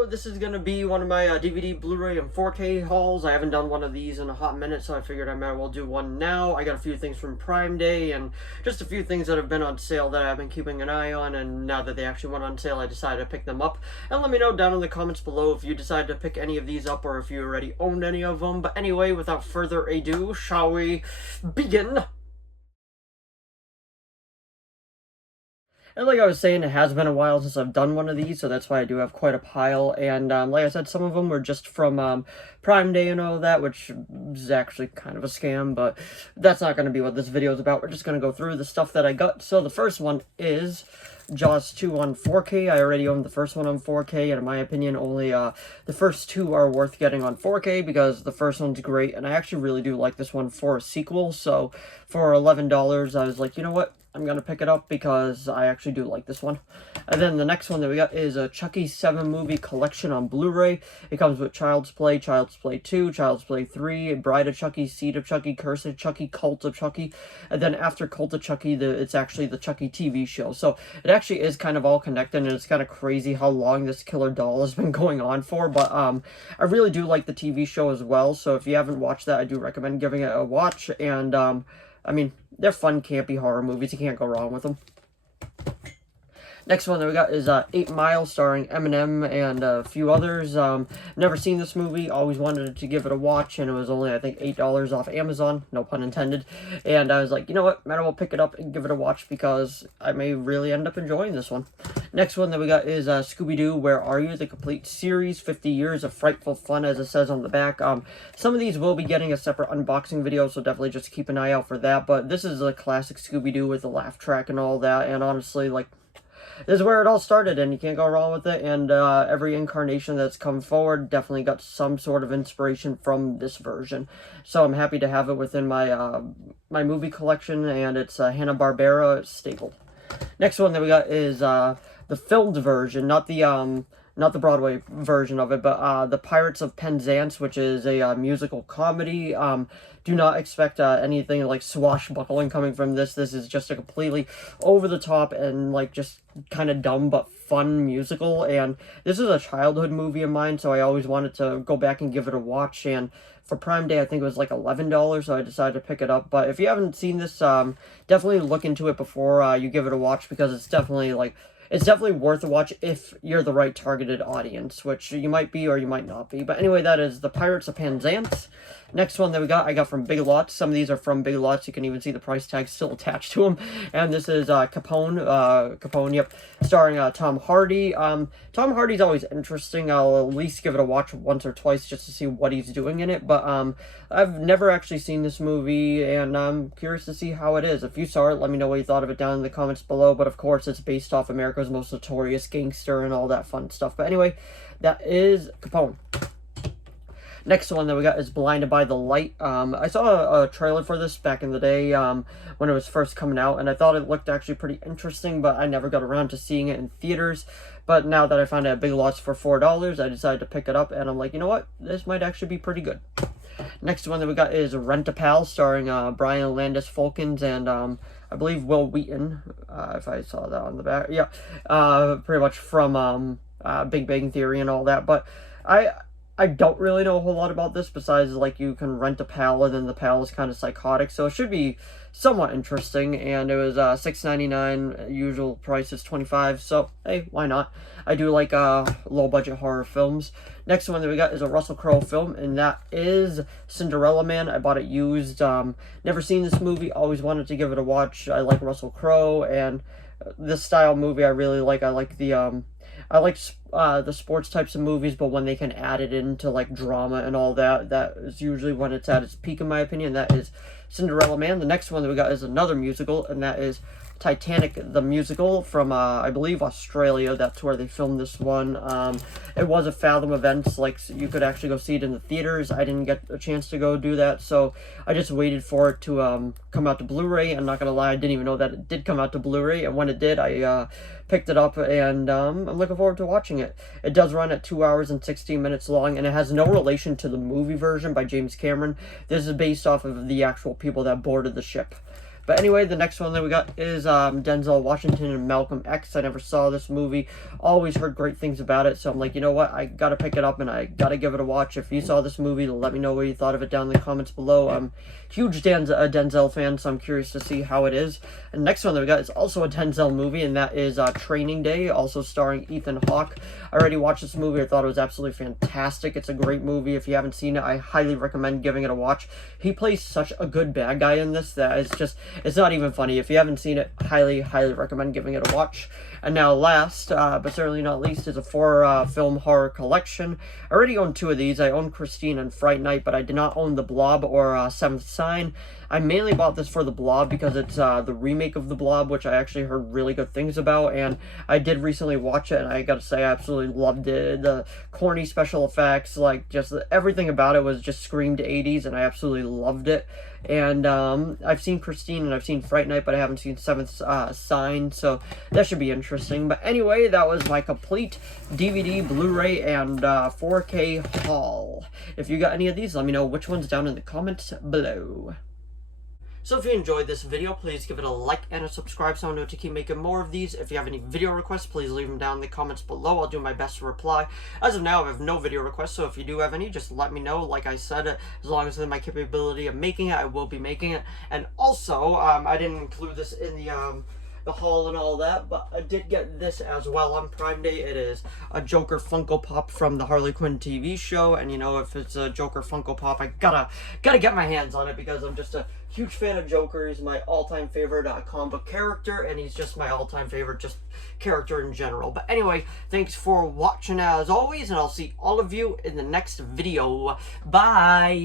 So this is going to be one of my DVD, Blu-ray, and 4K hauls. I haven't done one of these in a hot minute, so I figured I might as well do one now. I got a few things from Prime Day and just a few things that have been on sale that I've been keeping an eye on, and now that they actually went on sale, I decided to pick them up. And let me know down in the comments below if you decided to pick any of these up or if you already owned any of them. But anyway, without further ado, shall we begin? And like I was saying, it has been a while since I've done one of these, so that's why I do have quite a pile. And like I said, some of them were just from Prime Day and all that, which is actually kind of a scam, but that's not going to be what this video is about. We're just going to go through the stuff that I got. So the first one is Jaws 2 on 4K. I already owned the first one on 4K, and in my opinion, only the first two are worth getting on 4K because the first one's great, and I actually really do like this one for a sequel. So for $11, I was like, you know what? I'm going to pick it up because I actually do like this one. And then the next one that we got is a Chucky 7 movie collection on Blu-ray. It comes with Child's Play 2, Child's Play 3, Bride of Chucky, Seed of Chucky, Curse of Chucky, Cult of Chucky. And then after Cult of Chucky, it's actually the Chucky TV show. So it actually is kind of all connected, and it's kind of crazy how long this killer doll has been going on for. But I really do like the TV show as well. So if you haven't watched that, I do recommend giving it a watch. And I mean, they're fun, campy horror movies. You can't go wrong with them. Next one that we got is 8 Mile, starring Eminem and a few others. Never seen this movie, always wanted to give it a watch, and it was only, I think, $8 off Amazon, no pun intended. And I was like, you know what, might as well pick it up and give it a watch because I may really end up enjoying this one. Next one that we got is Scooby-Doo, Where Are You? The complete series, 50 years of frightful fun, as it says on the back. Some of these will be getting a separate unboxing video, so definitely just keep an eye out for that. But this is a classic Scooby-Doo with the laugh track and all that, and honestly, like, this is where it all started, and you can't go wrong with it. And every incarnation that's come forward definitely got some sort of inspiration from this version. So I'm happy to have it within my my movie collection, and it's a Hanna-Barbera staple. Next one that we got is the filmed version, not the Broadway version of it, but the Pirates of Penzance, which is a musical comedy. Do not expect anything like swashbuckling coming from this. This is just a completely over-the-top and like just kind of dumb but fun musical. And this is a childhood movie of mine, so I always wanted to go back and give it a watch. And for Prime Day, I think it was like $11, so I decided to pick it up. But if you haven't seen this, definitely look into it before you give it a watch, because it's definitely like... It's definitely worth a watch if you're the right targeted audience, which you might be or you might not be. But anyway, that is the Pirates of Penzance. Next one that I got from Big Lots. Some of these are from Big Lots. You can even see the price tag still attached to them. And this is Capone, yep, starring Tom Hardy. Tom Hardy's always interesting. I'll at least give it a watch once or twice just to see what he's doing in it. But I've never actually seen this movie, and I'm curious to see how it is. If you saw it, let me know what you thought of it down in the comments below. But of course, it's based off America's Most Notorious Gangster and all that fun stuff. But anyway, that is Capone. Next one that we got is Blinded by the Light. I saw a trailer for this back in the day when it was first coming out, and I thought it looked actually pretty interesting, but I never got around to seeing it in theaters. But now that I found it at Big Lots for $4, I decided to pick it up, and I'm like, you know what? This might actually be pretty good. Next one that we got is Rent-A-Pal, starring Brian Landis Folkens and I believe Will Wheaton, if I saw that on the back. Yeah, pretty much from Big Bang Theory and all that. But I don't really know a whole lot about this besides, like, you can rent a pal and then the pal is kind of psychotic. So it should be somewhat interesting. And it was $6.99. Usual price is $25. So, hey, why not? I do like low-budget horror films. Next one that we got is a Russell Crowe film, and that is Cinderella Man. I bought it used. Never seen this movie. Always wanted to give it a watch. I like Russell Crowe, and this style movie I really like. I like the sports types of movies, but when they can add it into like drama and all that, that is usually when it's at its peak, in my opinion. That is Cinderella Man. The next one that we got is another musical, and that is Titanic the Musical from, I believe, Australia. That's where they filmed this one. It was a Fathom event, like, you could actually go see it in the theaters. I didn't get a chance to go do that, so I just waited for it to come out to Blu-ray. I'm not gonna lie, I didn't even know that it did come out to Blu-ray, and when it did, I picked it up, and I'm looking forward to watching it. It does run at 2 hours and 16 minutes long, and it has no relation to the movie version by James Cameron. This is based off of the actual people that boarded the ship. But anyway, the next one that we got is Denzel Washington and Malcolm X. I never saw this movie. Always heard great things about it. So I'm like, you know what? I gotta pick it up and I gotta give it a watch. If you saw this movie, let me know what you thought of it down in the comments below. I'm a huge Denzel fan, so I'm curious to see how it is. And the next one that we got is also a Denzel movie, and that is Training Day, also starring Ethan Hawke. I already watched this movie. I thought it was absolutely fantastic. It's a great movie. If you haven't seen it, I highly recommend giving it a watch. He plays such a good bad guy in this that it's not even funny. If you haven't seen it, highly recommend giving it a watch. And now last, but certainly not least, is a 4-film horror collection. I already own 2 of these. I own Christine and Fright Night, but I did not own The Blob or Seventh Sign. I mainly bought this for The Blob because it's the remake of The Blob, which I actually heard really good things about, and I did recently watch it, and I gotta say, I absolutely loved it. The corny special effects, like, just everything about it was just screamed 80s, and I absolutely loved it. And I've seen Christine and I've seen Fright Night, but I haven't seen Seventh Sign, so that should be interesting. But anyway, that was my complete DVD, Blu-ray, and 4K haul. If you got any of these, let me know which ones down in the comments below. So if you enjoyed this video, please give it a like and a subscribe so I know to keep making more of these. If you have any video requests, please leave them down in the comments below. I'll do my best to reply. As of now, I have no video requests, so if you do have any, just let me know. Like I said, as long as it's in my capability of making it, I will be making it. And also, I didn't include this in the haul and all that, but I did get this as well on Prime Day. It is a Joker Funko Pop from the Harley Quinn TV show, and you know, if it's a Joker Funko Pop, I gotta get my hands on it because I'm just a huge fan of Joker. He's my all-time favorite comic book character, and he's just my all-time favorite just character in general. But anyway, thanks for watching as always, and I'll see all of you in the next video. Bye!